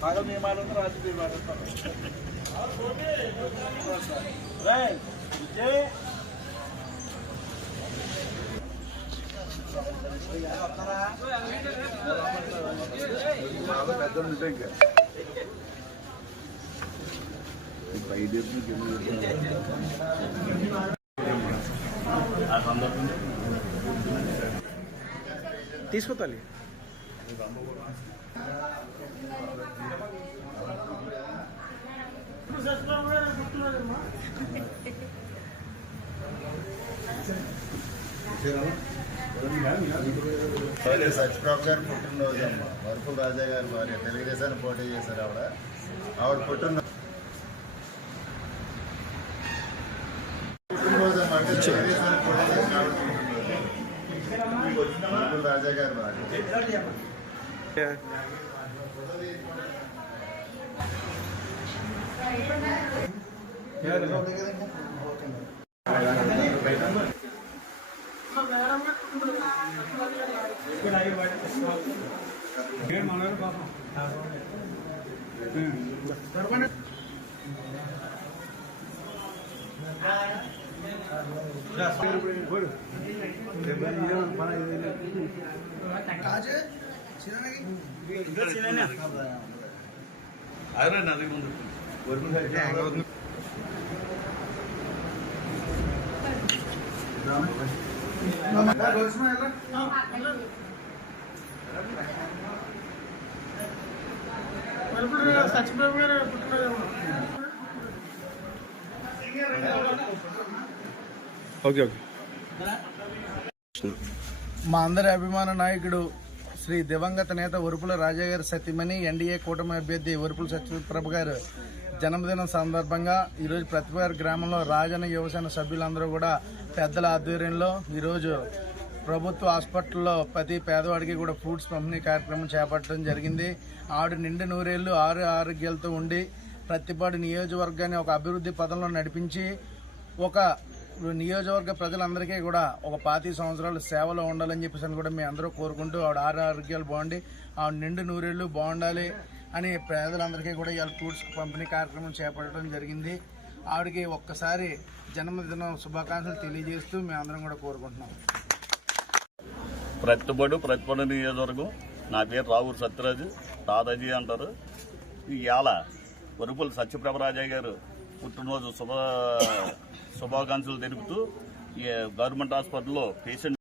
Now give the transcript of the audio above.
పగలు మీ మాట రాత్రి మీ మాట పెద్ద ఉంటే ఇంకా తీసుకొతాలి సత్యప్రభ గారు పుట్టినరోజు అమ్మ వరకుల రాజా గారు భార్య తెలుగుదేశాన్ని పోటీ చేశారు. ఆవిడ పుట్టినరోజు అమ్మ అంటే తెలుగుదేశాన్ని పోటీ చేసిన ఆవిడ పుట్టినరోజు వరకుల రాజా గారు భార్య. Okay okay. మా అందరి అభిమాన నాయకుడు శ్రీ దివంగత నేత వరుపుల రాజా గారి సతీమణి ఎన్డీఏ కూటమి అభ్యర్థి వరుపుల సత్యప్రభ గారు జన్మదినం సందర్భంగా ఈరోజు ప్రతిపారు గ్రామంలో రాజన్న యువసేన సభ్యులందరూ కూడా పెద్దల ఆధ్వర్యంలో ఈరోజు ప్రభుత్వ హాస్పిటల్లో ప్రతి పేదవాడికి కూడా ఫ్రూట్స్ పంపిణీ కార్యక్రమం చేపట్టడం జరిగింది. ఆవిడ నిండు నూరేళ్లు ఆరోగ్యాలతో ఉండి ప్రతిపాడు నియోజకవర్గాన్ని ఒక అభివృద్ధి పదంలో నడిపించి ఒక నియోజకవర్గ ప్రజలందరికీ కూడా ఒక 25 సంవత్సరాలు సేవలో ఉండాలని చెప్పేసి కూడా మేము అందరూ కోరుకుంటూ ఆవిడ ఆరోగ్యాలు బాగుండి ఆవిడ నిండు నూరేళ్లు బాగుండాలి అని పేదలందరికీ కూడా ఇవాళ ఫ్రూట్స్ పంపిణీ కార్యక్రమం చేపట్టడం జరిగింది. ఆవిడకి ఒక్కసారి జన్మదిన శుభాకాంక్షలు తెలియజేస్తూ మేము అందరం కూడా కోరుకుంటున్నాం. ప్రతిపాడు నియోజకవర్గం. నా పేరు రావూరు సత్యరాజు, దాదాజీ అంటారు. ఇవాళ వరుపుల సత్యప్రభ రాజా గారు పుట్టినరోజు శుభాకాంక్షలు తెలుపుతూ గవర్నమెంట్ హాస్పిటల్లో పేషెంట్